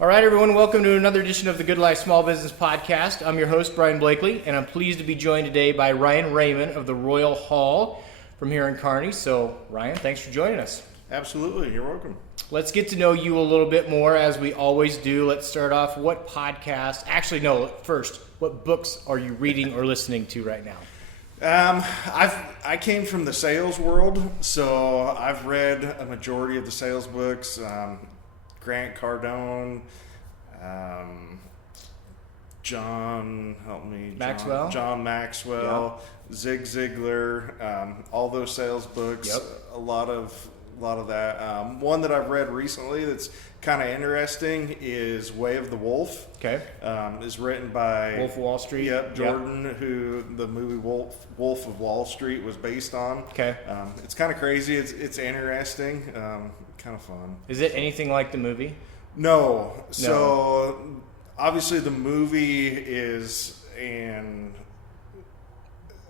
All right, everyone, welcome to another edition of the Good Life Small Business Podcast. I'm your host, Brian Blakely, and I'm pleased to be joined today by Ryan Rahmann of the Royal Hall from here in Kearney. So, Ryan, thanks for joining us. Absolutely, you're welcome. Let's get to know you a little bit more, as we always do. Let's start off, what first, what books are you reading or listening to right now? I came from the sales world, so I've read a majority of the sales books. Grant Cardone, John Maxwell, John Maxwell, Zig Ziglar, all those sales books. Yep. A lot of that. One that I've read recently that's kind of interesting is Way of the Wolf. Okay. Is written by Wolf of Wall Street. Yep, Jordan, who the movie Wolf of Wall Street was based on. Okay. It's kind of crazy. It's interesting. Kind of fun. Is it anything like the movie? No. So obviously the movie is an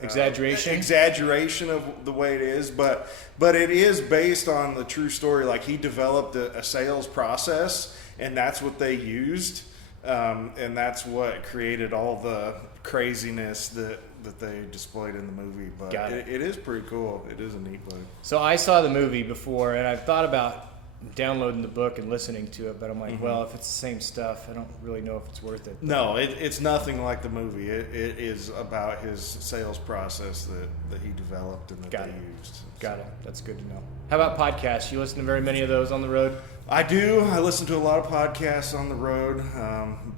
exaggeration of the way it is, but it is based on the true story. Like, he developed a sales process, and that's what they used, and that's what created all the craziness that they displayed in the movie. But it is pretty cool. It is a neat book. So I saw the movie before, and I've thought about downloading the book and listening to it, but I'm like, well, if it's the same stuff, I don't really know if it's worth it. No, it's nothing like the movie. It is about his sales process that he developed and that they used. Got it. That's good to know. How about podcasts? You listen to very many of those on the road? I do. I listen to a lot of podcasts on the road.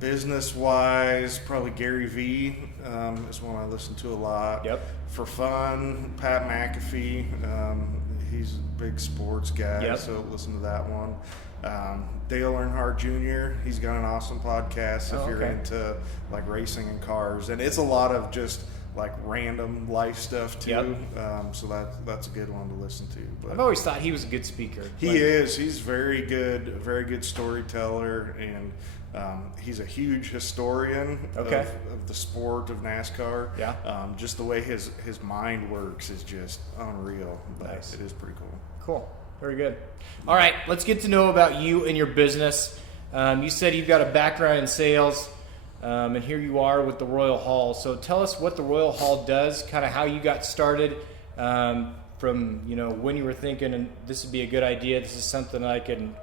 Business-wise, probably Gary Vee is one I listen to a lot. Yep. For fun, Pat McAfee. He's a big sports guy, so listen to that one. Dale Earnhardt Jr., he's got an awesome podcast if you're into like racing and cars. And it's a lot of just like random life stuff too. Yep. So that's a good one to listen to. But I've always thought he was a good speaker. He is. He's very good storyteller, and he's a huge historian of the sport of NASCAR. Yeah. Just the way his mind works is just unreal. But nice. It is pretty cool. Cool. Very good. All right, let's get to know about you and your business. You said you've got a background in sales, and here you are with the Royal Hall. So tell us what the Royal Hall does, kind of how you got started, from when you were thinking, and this would be a good idea, this is something I can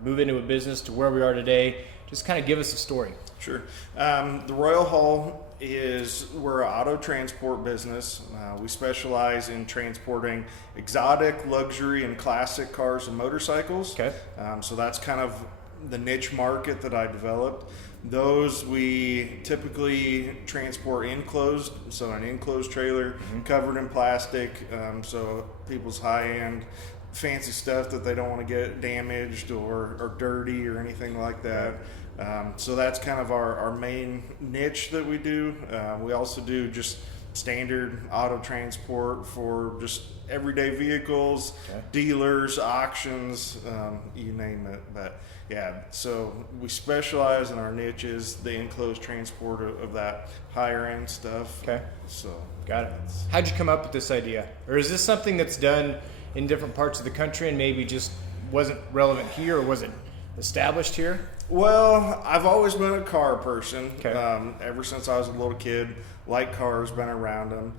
move into a business, to where we are today. Just kind of give us a story. Sure. The Royal Hall we're an auto transport business. We specialize in transporting exotic, luxury, and classic cars and motorcycles. Okay. So that's kind of the niche market that I developed. Those we typically transport enclosed, so an enclosed trailer covered in plastic, so people's high-end fancy stuff that they don't want to get damaged or dirty or anything like that. So that's kind of our main niche that we do. We also do just standard auto transport for just everyday vehicles, dealers, auctions, you name it. But yeah, so we specialize in our niches, the enclosed transport of that higher end stuff. Okay. So got it. How'd you come up with this idea? Or is this something that's done in different parts of the country and maybe just wasn't relevant here, or was it established here? Well, I've always been a car person. Okay. Ever since I was a little kid, like cars, been around them.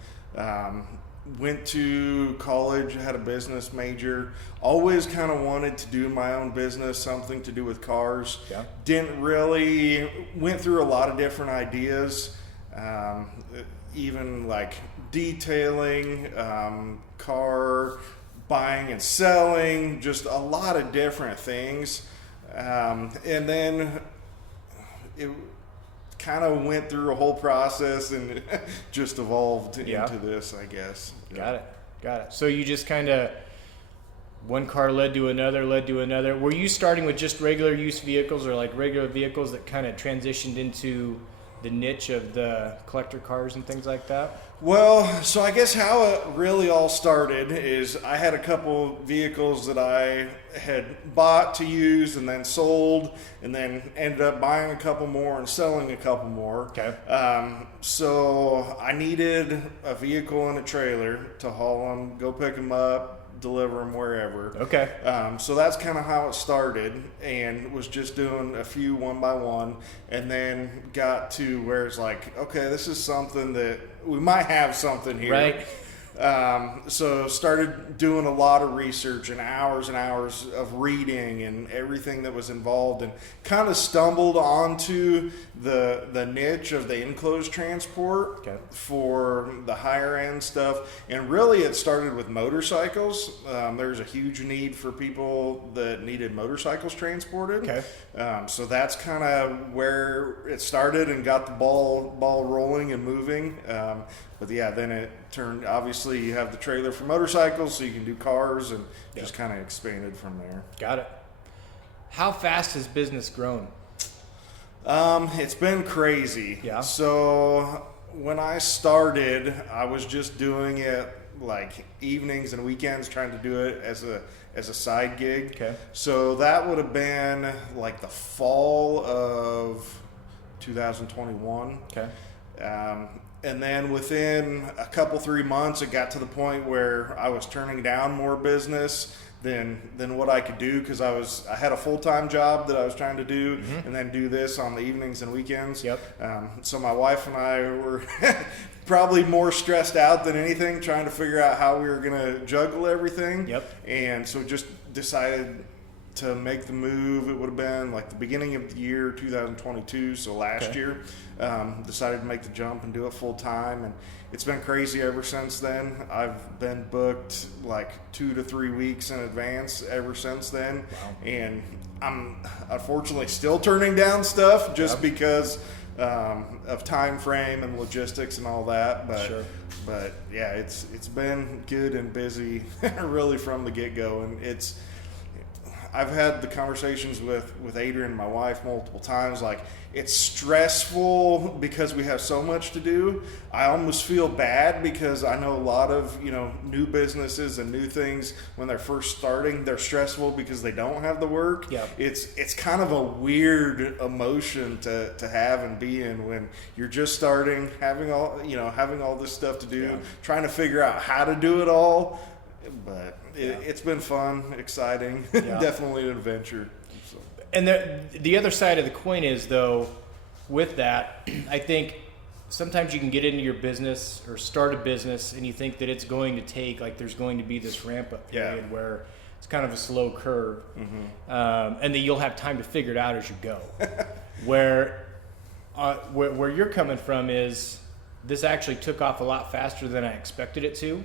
Went to college, had a business major. Always kind of wanted to do my own business, something to do with cars. Yeah. Went through a lot of different ideas, even like detailing, car buying and selling, just a lot of different things. And then it kind of went through a whole process and just evolved into this, I guess. Got it. So you just kind of, one car led to another. Were you starting with just regular use vehicles, or like regular vehicles that kind of transitioned into the niche of the collector cars and things like that? Well, so I guess how it really all started is I had a couple vehicles that I had bought to use and then sold, and then ended up buying a couple more and selling a couple more. Okay. So I needed a vehicle and a trailer to haul them, go pick them up, deliver them wherever. Okay. So that's kind of how it started, and was just doing a few one by one, and then got to where it's like, okay, this is something that we might have something here. Right. So started doing a lot of research and hours of reading and everything that was involved, and kind of stumbled onto the niche of the enclosed transport. Okay. For the higher end stuff. And really it started with motorcycles. There's a huge need for people that needed motorcycles transported. Okay. So that's kind of where it started and got the ball rolling and moving. But yeah, then it turned, obviously you have the trailer for motorcycles, so you can do cars, and just kind of expanded from there. Got it. How fast has business grown? It's been crazy. Yeah. So when I started, I was just doing it like evenings and weekends, trying to do it as a side gig. Okay. So that would have been like the fall of 2021. Okay. And then within a couple, 3 months, it got to the point where I was turning down more business than what I could do, because I had a full-time job that I was trying to do, and then do this on the evenings and weekends. Yep. So my wife and I were probably more stressed out than anything, trying to figure out how we were going to juggle everything. Yep. And so just decided to make the move. It would have been like the beginning of the year 2022, so last year. Decided to make the jump and do it full time, and it's been crazy ever since then. I've been booked like 2 to 3 weeks in advance ever since then. Wow. And I'm unfortunately still turning down stuff just because of time frame and logistics and all that. But Sure. but yeah, it's been good and busy really from the get-go, and I've had the conversations with Adrian, my wife, multiple times. Like, it's stressful because we have so much to do. I almost feel bad because I know a lot of, new businesses and new things, when they're first starting, they're stressful because they don't have the work. Yeah. It's kind of a weird emotion to have and be in when you're just starting, having all this stuff to do, trying to figure out how to do it all. But it's been fun, exciting, definitely an adventure. So. And the other side of the coin is, though, with that, I think sometimes you can get into your business or start a business and you think that it's going to take, like, there's going to be this ramp up period where it's kind of a slow curve, and that you'll have time to figure it out as you go. where you're coming from is, this actually took off a lot faster than I expected it to.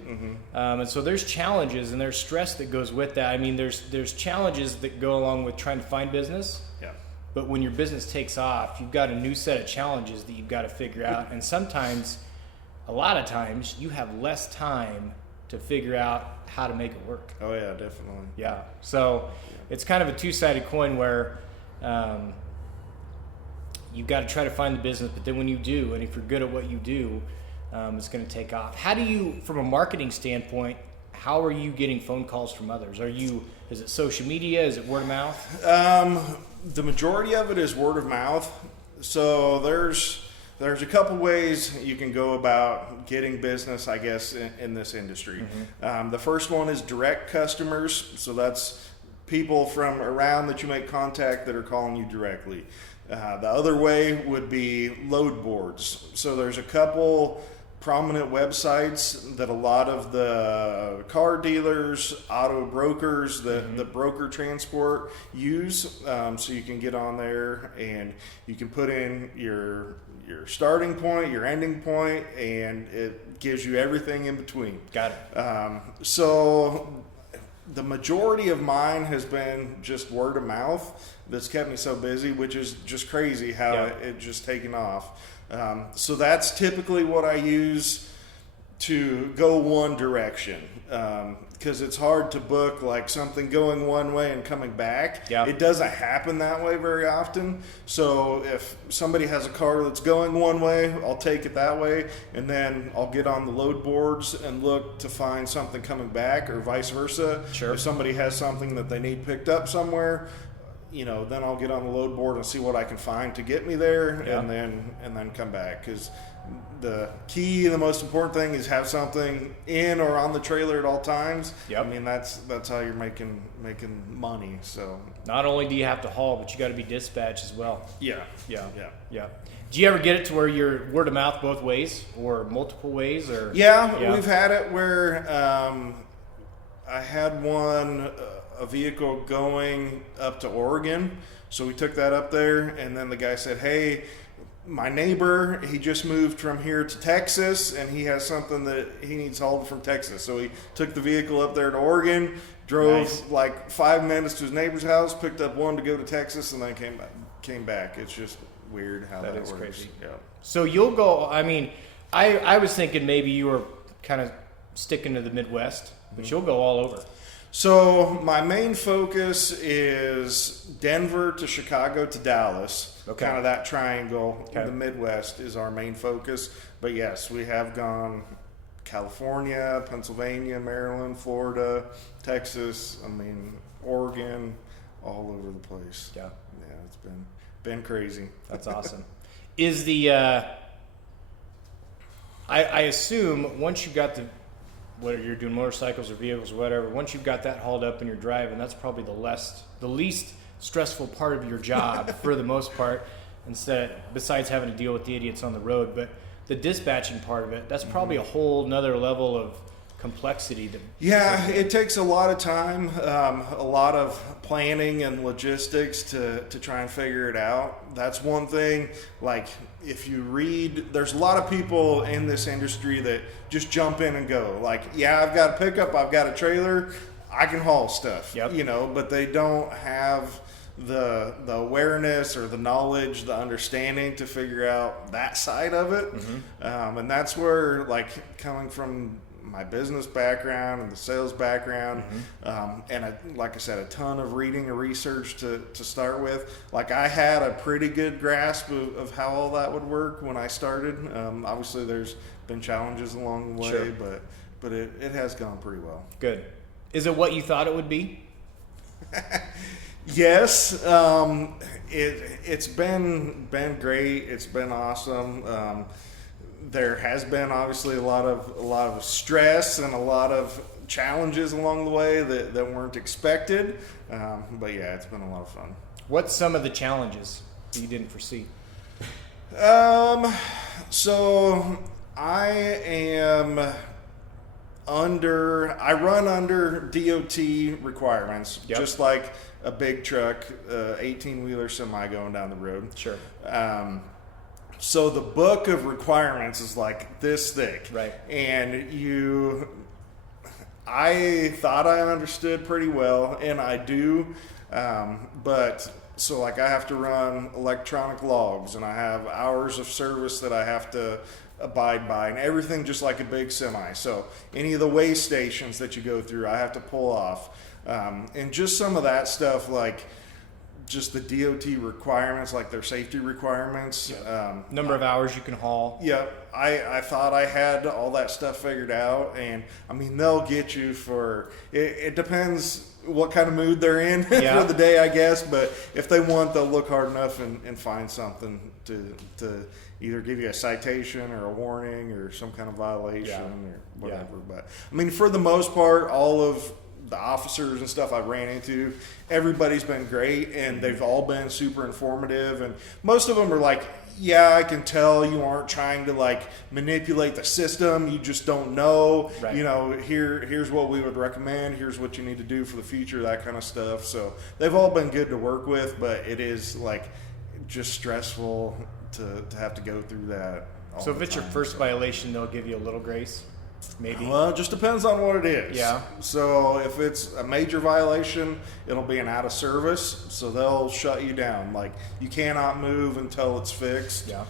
And so there's challenges and there's stress that goes with that. I mean, there's challenges that go along with trying to find business. Yeah. But when your business takes off, you've got a new set of challenges that you've got to figure out. And sometimes, a lot of times, you have less time to figure out how to make it work. Oh yeah, definitely. Yeah. So it's kind of a two-sided coin where you've got to try to find the business, but then when you do, and if you're good at what you do, it's going to take off. How do you, from a marketing standpoint, how are you getting phone calls from others? Is it social media? Is it word of mouth? The majority of it is word of mouth. So there's a couple ways you can go about getting business, I guess, in this industry. The first one is direct customers. So that's people from around that you make contact that are calling you directly. The other way would be load boards. So there's a couple prominent websites that a lot of the car dealers, auto brokers that broker transport use. So you can get on there and you can put in your starting point, your ending point, and it gives you everything in between. Got it. So the majority of mine has been just word of mouth that's kept me so busy, which is just crazy how it just taken off. So that's typically what I use to go one direction, because it's hard to book like something going one way and coming back. It doesn't happen that way very often. So if somebody has a car that's going one way, I'll take it that way, and then I'll get on the load boards and look to find something coming back, or vice versa. Sure. If somebody has something that they need picked up somewhere, then I'll get on the load board and see what I can find to get me there, Yeah. and then come back. Because the key, the most important thing, is have something in or on the trailer at all times. Yep. I mean, that's how you're making money. So Not only do you have to haul, but you got to be dispatched as well. yeah. Yeah. Do you ever get it to where you're word of mouth both ways or multiple ways? Or Yeah, we've had it where I had a vehicle going up to Oregon, so we took that up there, and then the guy said, "Hey, my neighbor, he just moved from here to Texas, and he has something that he needs hauled from Texas." So he took the vehicle up there to Oregon, drove Nice. like 5 minutes to his neighbor's house, picked up one to go to Texas, and then came back. It's just weird how that is works. crazy. Yeah. So you'll go, I mean, I was thinking maybe you were kind of sticking to the Midwest, but you'll go all over. So my main focus is Denver to Chicago to Dallas. Okay. Kind of that triangle. Okay. The Midwest is our main focus. But yes, we have gone California, Pennsylvania, Maryland, Florida, Texas, Oregon, all over the place. Yeah. Yeah, it's been crazy. That's awesome. Is the, I assume once you got whether you're doing motorcycles or vehicles or whatever, once you've got that hauled up and you're driving, that's probably the least stressful part of your job for the most part, besides having to deal with the idiots on the road. But the dispatching part of it, that's probably a whole nother level of complexity. Yeah, it takes a lot of time, a lot of planning and logistics to try and figure it out. That's one thing. Like, if you read, there's a lot of people in this industry that just jump in and go. Like, yeah, I've got a pickup, I've got a trailer, I can haul stuff. Yep. But they don't have the awareness or the knowledge, the understanding to figure out that side of it. Mm-hmm. And that's where, like, coming from my business background and the sales background, and like I said, a ton of reading and research to start with. Like, I had a pretty good grasp of how all that would work when I started. Obviously, there's been challenges along the way, Sure. but it has gone pretty well. Good. Is it what you thought it would be? Yes, it's been great. It's been awesome. There has been obviously a lot of stress and a lot of challenges along the way that weren't expected. But yeah, it's been a lot of fun. What's some of the challenges that you didn't foresee? So I run under DOT requirements, Yep. just like a big truck, 18-wheeler semi going down the road. Sure. So the book of requirements is like this thick. Right. And I thought I understood pretty well, and I do. But so, like, I have to run electronic logs, and I have hours of service that I have to abide by, and everything just like a big semi. So any of the way stations that you go through, I have to pull off. And just some of that stuff, like just the DOT requirements, like their safety requirements. Number of hours you can haul. Yeah, I thought I had all that stuff figured out, and they'll get you for it depends what kind of mood they're in Yeah. for the day, I guess. But if they want, they'll look hard enough and find something to either give you a citation or a warning or some kind of violation or whatever. Yeah. But for the most part, all of the officers and stuff I ran into, everybody's been great, and they've all been super informative, and most of them are like, yeah, I can tell you aren't trying to like manipulate the system, you just don't know. Right. Here's what we would recommend, here's what you need to do for the future, that kind of stuff. So they've all been good to work with, but it is like just stressful to have to go through that all So if the it's your time. first violation, they'll give you a little grace, maybe. Well, it just depends on what it is. Yeah. So if it's a major violation, it'll be an out of service, so they'll shut you down. Like, you cannot move until it's fixed. Yeah.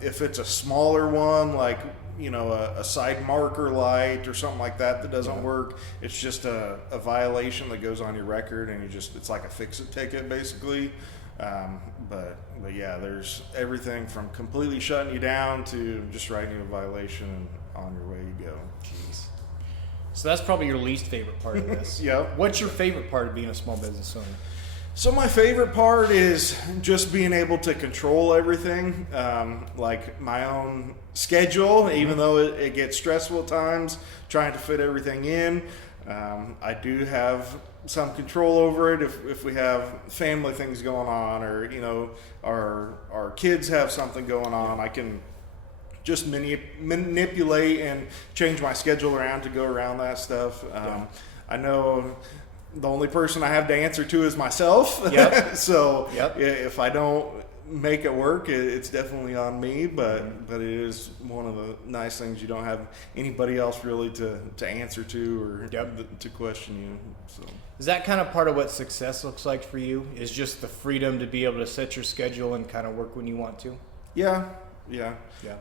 If it's a smaller one, like, a side marker light or something like that doesn't work, it's just a violation that goes on your record, and it's like a fix-it ticket basically. But yeah, there's everything from completely shutting you down to just writing you a violation and on your way you go. Jeez. So that's probably your least favorite part of this. Yeah. What's your favorite part of being a small business owner? So my favorite part is just being able to control everything, like my own schedule, even though it gets stressful at times, trying to fit everything in. I do have some control over it if we have family things going on, or our kids have something going on. I can just manipulate and change my schedule around to go around that stuff. I know the only person I have to answer to is myself. Yep. So Yep. if I don't make it work, it's definitely on me. But it is one of the nice things, you don't have anybody else really to answer to or to question you. So Is that kind of part of what success looks like for you? Is just the freedom to be able to set your schedule and kind of work when you want to? Yeah.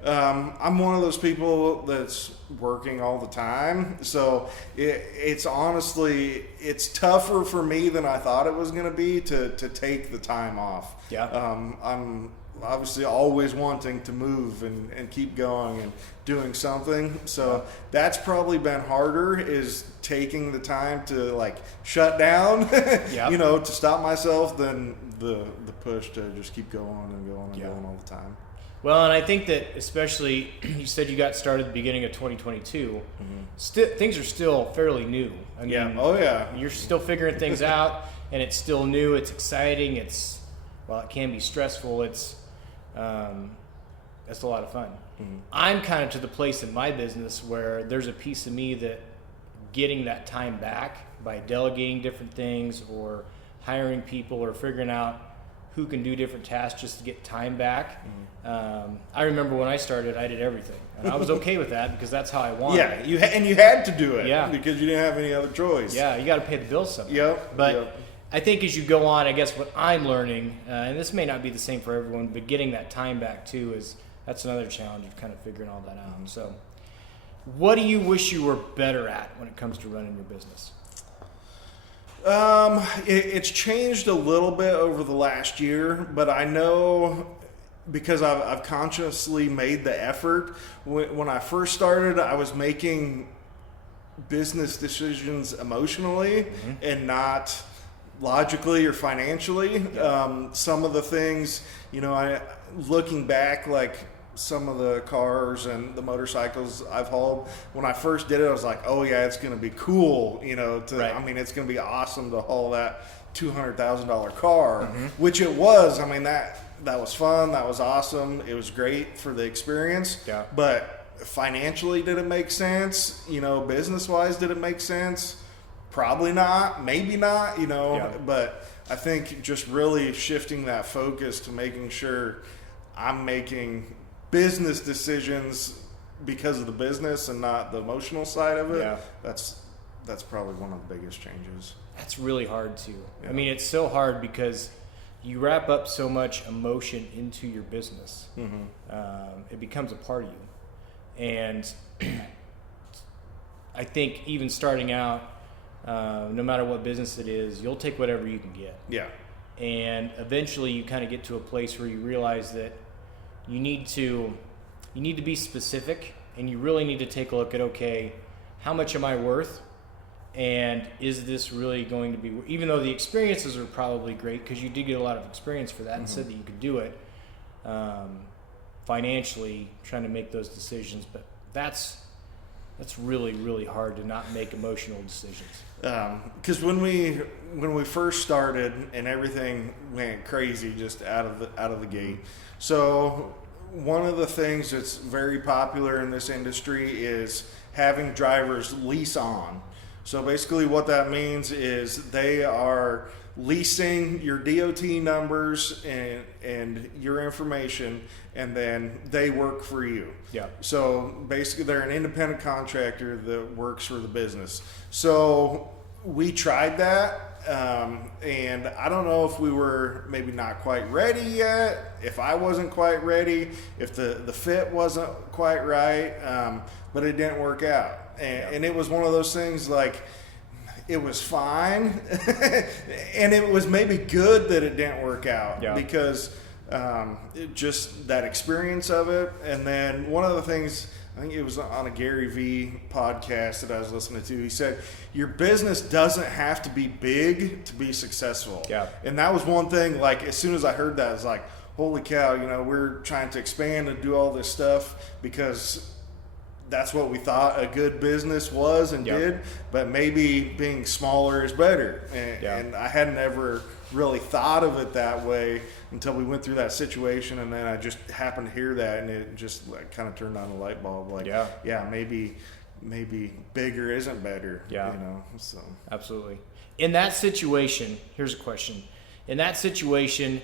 I'm one of those people that's working all the time, so it's honestly, it's tougher for me than I thought it was going to be to take the time off. I'm obviously always wanting to move and keep going and doing something, so that's probably been harder, is taking the time to like shut down, to stop myself, than the push to just keep going and going and going all the time. Well, and I think that especially, you said you got started at the beginning of 2022. Things are still fairly new. I mean, you're still figuring things out, and it's still new. It's exciting. While it can be stressful, it's a lot of fun. I'm kind of to the place in my business where there's a piece of me that getting that time back by delegating different things or hiring people or figuring out who can do different tasks just to get time back. I remember when I started, I did everything. And I was okay with that because that's how I wanted it. You had to do it because you didn't have any other choice. Yeah, you got to pay the bills somehow. But I think as you go on, I guess what I'm learning, and this may not be the same for everyone, but getting that time back too, that's another challenge of kind of figuring all that out. So what do you wish you were better at when it comes to running your business? It's changed a little bit over the last year, but I know because I've consciously made the effort. When I first started, I was making business decisions emotionally and not logically or financially. Some of the things, looking back, like some of the cars and the motorcycles I've hauled, when I first did it, I was like, oh yeah, it's going to be cool, I mean, it's going to be awesome to haul that $200,000 car, which it was. I mean, that was fun. That was awesome. It was great for the experience. But financially, did it make sense? Business wise, did it make sense? Probably not, maybe not, but I think just really shifting that focus to making sure I'm making business decisions because of the business and not the emotional side of it. That's probably one of the biggest changes. That's really hard too. I mean, it's so hard because you wrap up so much emotion into your business. It becomes a part of you. And I think even starting out, no matter what business it is, you'll take whatever you can get. And eventually you kind of get to a place where you realize that you need to be specific, and you really need to take a look at, okay, how much am I worth? And is this really going to be, even though the experiences are probably great because you did get a lot of experience for that and said that you could do it, financially trying to make those decisions, but that's really, really hard to not make emotional decisions. Because when we first started and everything went crazy just out of the gate. So one of the things that's very popular in this industry is having drivers lease on. So basically what that means is they are leasing your DOT numbers and your information, and then they work for you. So basically they're an independent contractor that works for the business. So we tried that, and I don't know if we were maybe not quite ready yet, if I wasn't quite ready, if the fit wasn't quite right, but it didn't work out. And it was one of those things, like, it was fine, and it was maybe good that it didn't work out, because just that experience of it. And then one of the things, I think it was on a Gary Vee podcast that I was listening to, he said, your business doesn't have to be big to be successful. Yeah. And that was one thing, like, as soon as I heard that, I was like, holy cow, we're trying to expand and do all this stuff because that's what we thought a good business was and did, but maybe being smaller is better. And I hadn't ever really thought of it that way until we went through that situation, and then I just happened to hear that, and it just kind of turned on a light bulb. Like, maybe bigger isn't better. So Absolutely. In that situation, here's a question. In that situation,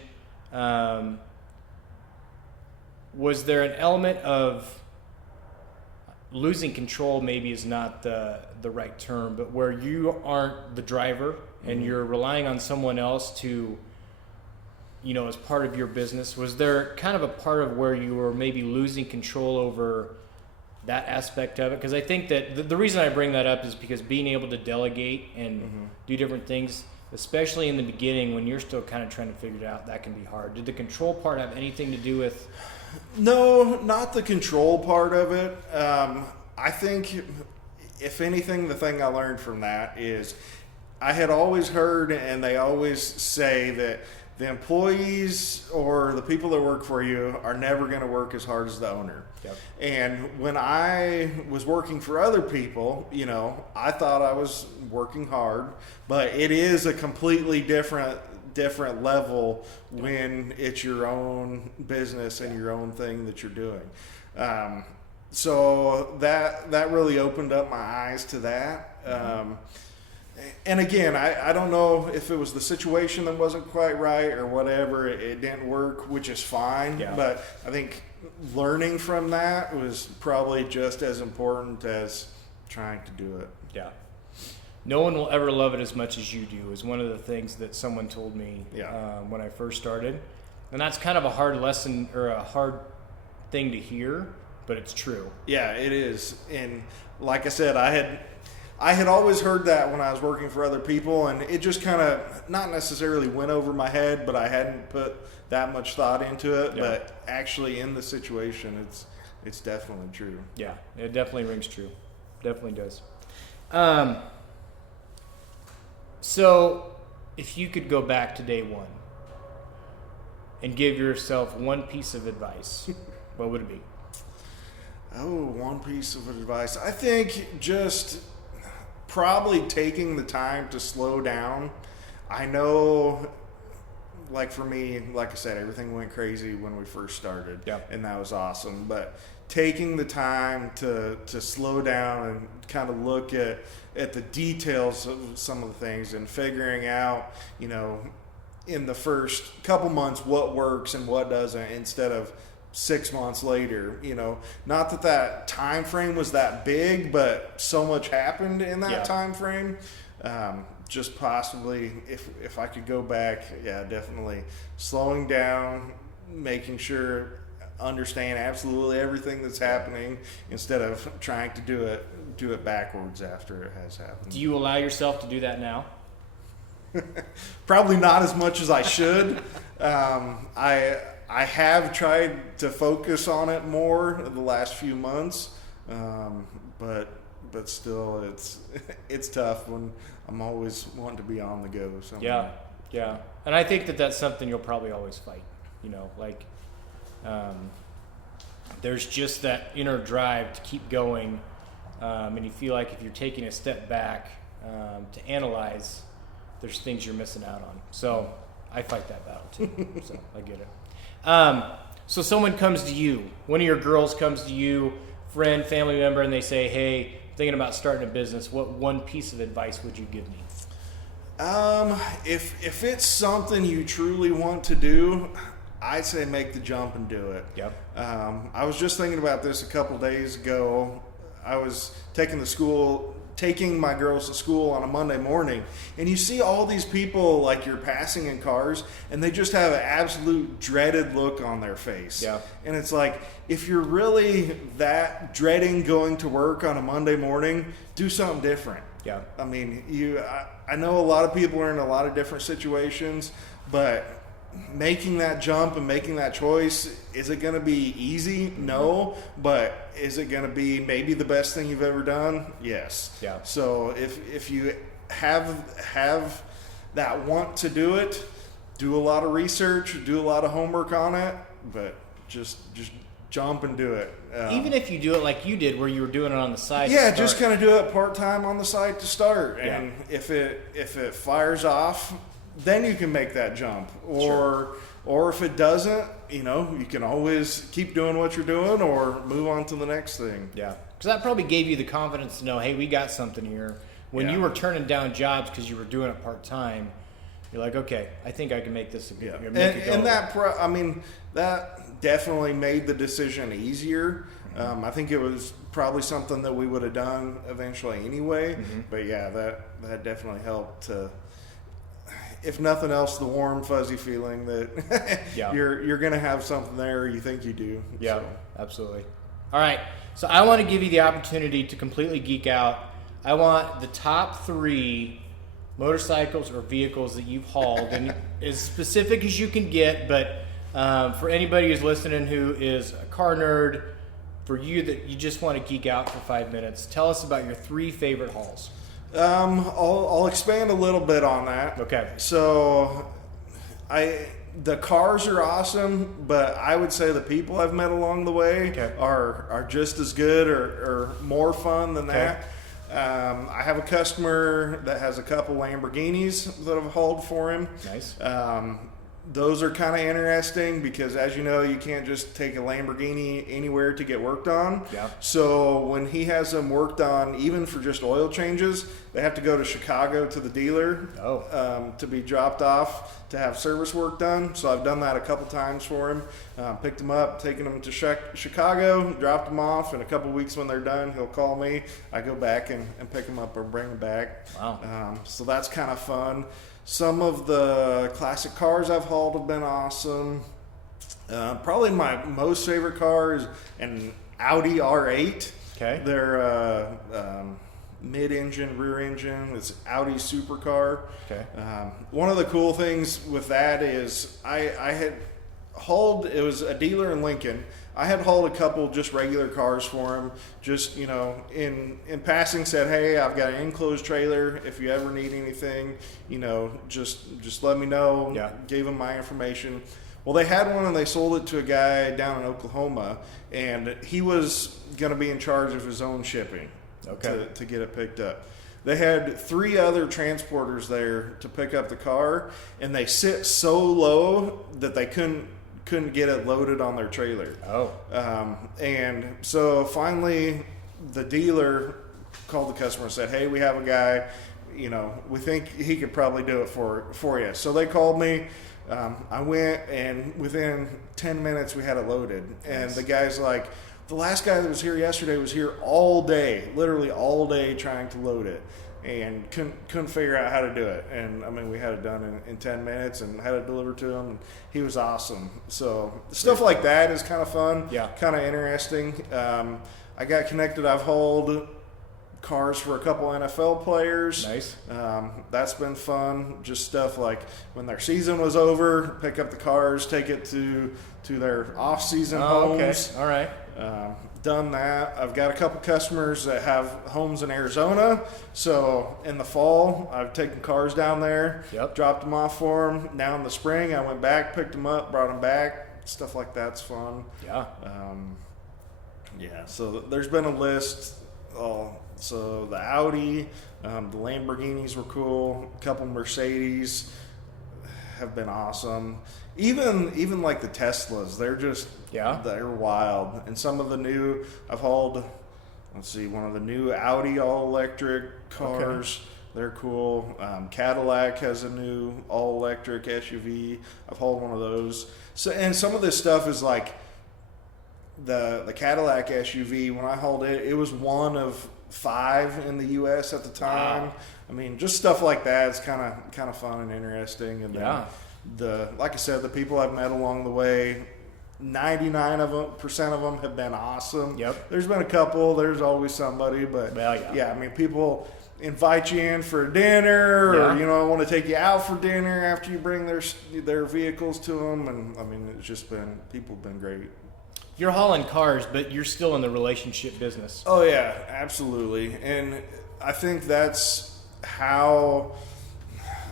was there an element of losing control? Maybe is not the right term, but where you aren't the driver and you're relying on someone else to, as part of your business. Was there kind of a part of where you were maybe losing control over that aspect of it? Because I think that the reason I bring that up is because being able to delegate and do different things, especially in the beginning when you're still kind of trying to figure it out, that can be hard. Did the control part have anything to do with? No, not the control part of it. I think, if anything, the thing I learned from that is I had always heard, and they always say, that the employees or the people that work for you are never going to work as hard as the owner. Yep. And when I was working for other people, I thought I was working hard, but it is a completely different level when it's your own business and your own thing that you're doing. So that really opened up my eyes to that. And again, I don't know if it was the situation that wasn't quite right or whatever. It didn't work, which is fine. Yeah. But I think learning from that was probably just as important as trying to do it. Yeah. No one will ever love it as much as you do is one of the things that someone told me when I first started. And that's kind of a hard lesson or a hard thing to hear, but it's true. Yeah, it is. And like I said, I had always heard that when I was working for other people, and it just kind of not necessarily went over my head, but I hadn't put that much thought into it. Yeah. But actually in the situation, it's definitely true. Yeah, it definitely rings true. Definitely does. So if you could go back to day one and give yourself one piece of advice, what would it be? Oh, one piece of advice. I think just probably taking the time to slow down. I know, like for me, like I said, everything went crazy when we first started, and that was awesome. But taking the time to slow down and kind of look at the details of some of the things and figuring out, in the first couple months what works and what doesn't, instead of 6 months later. Not that time frame was that big, but so much happened in that time frame. Just possibly, if I could go back, definitely slowing down, making sure understand absolutely everything that's happening instead of trying to do it backwards after it has happened. Do you allow yourself to do that now? Probably not as much as I should. I have tried to focus on it more the last few months, but still, it's tough when I'm always wanting to be on the go somewhere. Yeah, and I think that's something you'll probably always fight. There's just that inner drive to keep going, and you feel like if you're taking a step back to analyze, there's things you're missing out on. So I fight that battle too. So I get it. So someone comes to you, one of your girls comes to you, friend, family member, and they say, hey, thinking about starting a business. What one piece of advice would you give me? If it's something you truly want to do, I'd say make the jump and do it. Yep. I was just thinking about this a couple days ago. I was taking my girls to school on a Monday morning, and you see all these people like you're passing in cars, and they just have an absolute dreaded look on their face. Yeah. And it's like, if you're really that dreading going to work on a Monday morning, do something different. Yeah. I mean, I know a lot of people are in a lot of different situations, but making that jump and making that choice, is it going to be easy? No. But is it going to be maybe the best thing you've ever done? Yes. Yeah. So if you have that want to do it, do a lot of research, do a lot of homework on it, but just jump and do it. Even if you do it like you did, where you were doing it on the side. Yeah, just kind of do it part-time on the side to start. Yeah. And if it fires off, then you can make that jump. Or if it doesn't, you can always keep doing what you're doing or move on to the next thing. Yeah. Because that probably gave you the confidence to know, hey, we got something here. When you were turning down jobs because you were doing it part-time, you're like, okay, I think I can make this a good. And that definitely made the decision easier. I think it was probably something that we would have done eventually anyway. But yeah, that definitely helped to, if nothing else, the warm fuzzy feeling that you're going to have something there, or you think you do. Yeah, so. Absolutely. All right, so I want to give you the opportunity to completely geek out. I want the top 3 motorcycles or vehicles that you've hauled, and as specific as you can get, but for anybody who's listening who is a car nerd, for you that you just want to geek out for 5 minutes, tell us about your 3 favorite hauls. I'll expand a little bit on that. Okay. So the cars are awesome, but I would say the people I've met along the way are just as good or more fun than that. I have a customer that has a couple Lamborghinis that I've hauled for him. Nice. Those are kind of interesting because, as you know, you can't just take a Lamborghini anywhere to get worked on. Yeah. So when he has them worked on, even for just oil changes, they have to go to Chicago to the dealer to be dropped off to have service work done. So I've done that a couple times for him. Picked them up, taken them to Chicago, dropped them off. In a couple weeks when they're done, he'll call me. I go back and pick them up or bring them back. Wow. So that's kind of fun. Some of the classic cars I've hauled have been awesome. Probably my most favorite car is an Audi R8. Okay. They're mid-engine, rear-engine. It's Audi supercar. Okay. One of the cool things with that is I had hauled, it was a dealer in Lincoln. I had hauled a couple just regular cars for him. Just, in passing said, hey, I've got an enclosed trailer. If you ever need anything, just let me know. Yeah. Gave him my information. Well, they had one and they sold it to a guy down in Oklahoma, and he was going to be in charge of his own shipping to get it picked up. They had 3 other transporters there to pick up the car, and they sit so low that they couldn't get it loaded on their trailer. And so finally the dealer called the customer and said, hey, we have a guy, we think he could probably do it for you. So they called me. I went, and within 10 minutes we had it loaded. And the guy's like, the last guy that was here yesterday was here all day, literally all day, trying to load it, and couldn't figure out how to do it. And I mean, we had it done in 10 minutes and had it delivered to him, and he was awesome. So stuff like that is kind of fun, kind of interesting. I got connected. I've hauled cars for a couple NFL players. Nice. That's been fun. Just stuff like when their season was over, pick up the cars, take it to their off-season homes. Okay. All right. Done that. I've got a couple customers that have homes in Arizona. So in the fall, I've taken cars down there, dropped them off for them. Now in the spring, I went back, picked them up, brought them back. Stuff like that's fun. Yeah. So there's been a list. So the Audi, the Lamborghinis were cool. A couple Mercedes have been awesome. Even like the Teslas, they're wild. And some of the new, I've hauled, one of the new Audi all-electric cars. They're cool. Cadillac has a new all-electric SUV. I've hauled one of those. So, and some of this stuff is like the Cadillac SUV. When I hauled it, it was one of 5 in the U.S. at the time. Wow. I mean, just stuff like that is kind of fun and interesting. And like I said, the people I've met along the way, 99% of them have been awesome. Yep. There's been a couple. There's always somebody, but I mean, people. invite you in for dinner, Yeah. or I want to take you out for dinner after you bring their vehicles to them. And I mean, it's just been, people have been great. You're hauling cars, but you're still in the relationship business. Oh yeah, absolutely. And I think that's how,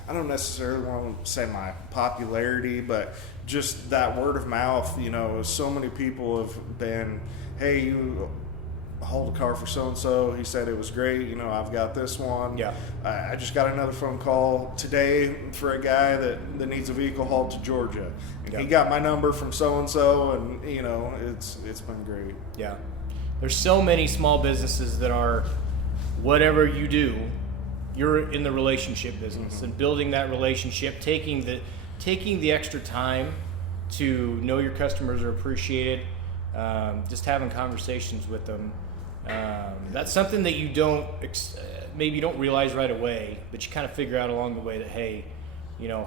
I don't necessarily want to say my popularity, but just that word of mouth, so many people have been, hey, you hauled a car for so-and-so, he said it was great, I've got this one. Yeah. I just got another phone call today for a guy that needs a vehicle hauled to Georgia. And Yeah. he got my number from so-and-so, and, it's been great. Yeah. There's so many small businesses that are, whatever you do, you're in the relationship business, and building that relationship, taking the extra time to know your customers are appreciated, just having conversations with them. That's something that you maybe you don't realize right away, but you kind of figure out along the way that, hey,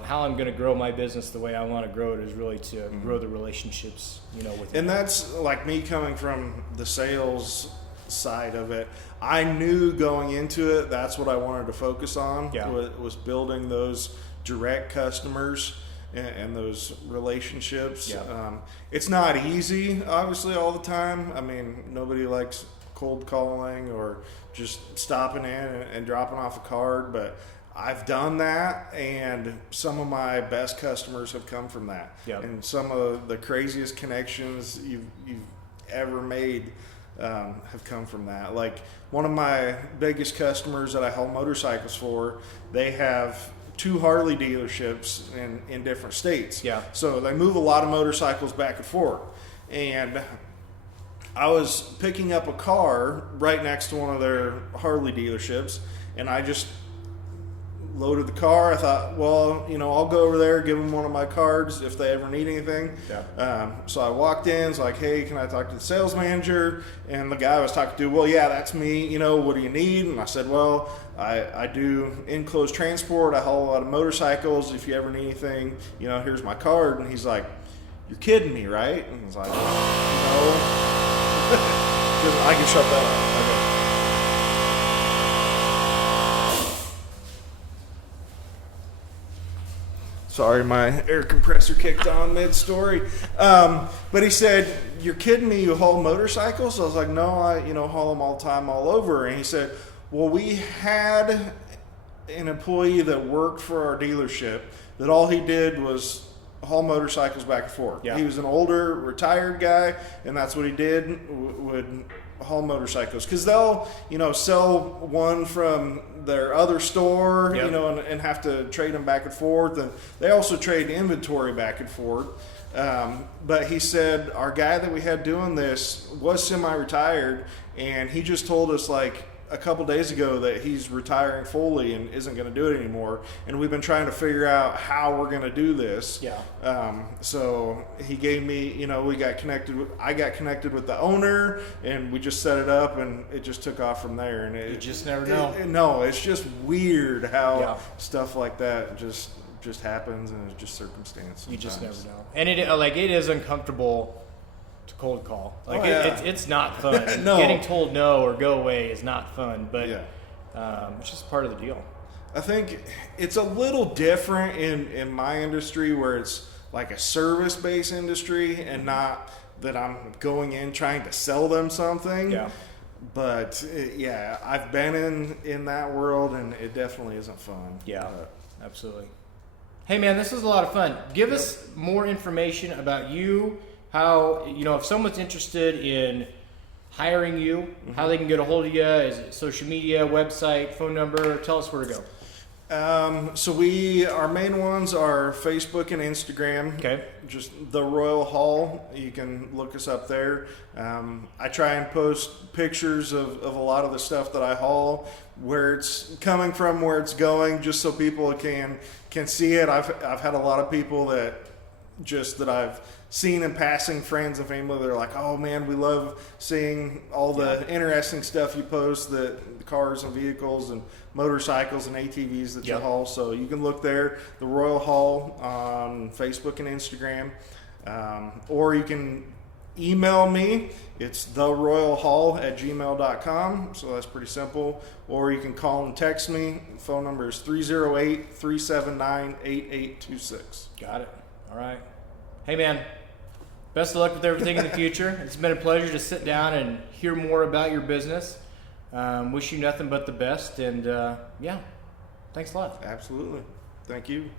how I'm going to grow my business the way I want to grow it is really to grow the relationships, with And them. that's like me coming from the sales side of it. I knew going into it, that's what I wanted to focus on, Yeah. was building those direct customers and those relationships. Yeah. It's not easy, obviously, all the time. I mean, nobody likes cold calling or just stopping in and dropping off a card, but I've done that, and some of my best customers have come from that. Yeah. And some of the craziest connections you've ever made have come from that. Like, one of my biggest customers that I haul motorcycles for, they have 2 Harley dealerships in different states. Yeah. So they move a lot of motorcycles back and forth. And I was picking up a car right next to one of their Harley dealerships, and I just loaded the car. I thought, well, I'll go over there, give them one of my cards if they ever need anything. Yeah. So I walked in, was like, hey, can I talk to the sales manager? And the guy I was talking to, well, yeah, that's me. What do you need? And I said, well, I do enclosed transport. I haul a lot of motorcycles. If you ever need anything, here's my card. And he's like, you're kidding me, right? And I was like, no. I can shut that up. Okay. Sorry, my air compressor kicked on mid-story. But he said, you're kidding me, you haul motorcycles? I was like, no, I haul them all the time all over. And he said, well, we had an employee that worked for our dealership that all he did was haul motorcycles back and forth. Yeah. He was an older, retired guy, and that's what he did, would haul motorcycles. Because they'll, sell one from their other store, Yep. and have to trade them back and forth. And they also trade inventory back and forth. But he said our guy that we had doing this was semi-retired, and he just told us like a couple days ago that he's retiring fully and isn't going to do it anymore. And we've been trying to figure out how we're going to do this. Yeah. So he gave me, I got connected with the owner, and we just set it up, and it just took off from there. And You just never know. No, it's just weird how Yeah. stuff like that just happens, and it's just circumstance. You just never sometimes. know. And it is uncomfortable to cold call. Like, Oh, yeah. it's not fun. No. Getting told no or go away is not fun, but Yeah. it's just part of the deal. I think it's a little different in my industry, where it's like a service-based industry and not that I'm going in trying to sell them something. Yeah. But yeah, I've been in that world, and it definitely isn't fun. Yeah, But, absolutely. Hey man, this was a lot of fun. Give us more information about you, how, if someone's interested in hiring you, how they can get a hold of you. Is it social media, website, phone number? Tell us where to go. So our main ones are Facebook and Instagram. Okay. Just The Royal Haul. You can look us up there. I try and post pictures of a lot of the stuff that I haul, where it's coming from, where it's going, just so people can see it. I've had a lot of people that I've seen in passing, friends and family, they're like, oh man, we love seeing all the interesting stuff you post, the cars and vehicles and motorcycles and ATVs that you haul. So you can look there, The Royal Haul, on Facebook and Instagram. Or you can email me. It's theroyalhall@gmail.com. So that's pretty simple. Or you can call and text me. Phone number is 308-379-8826. Got it. All right. Hey, man. Best of luck with everything in the future. It's been a pleasure to sit down and hear more about your business. Wish you nothing but the best. And yeah, thanks a lot. Absolutely. Thank you.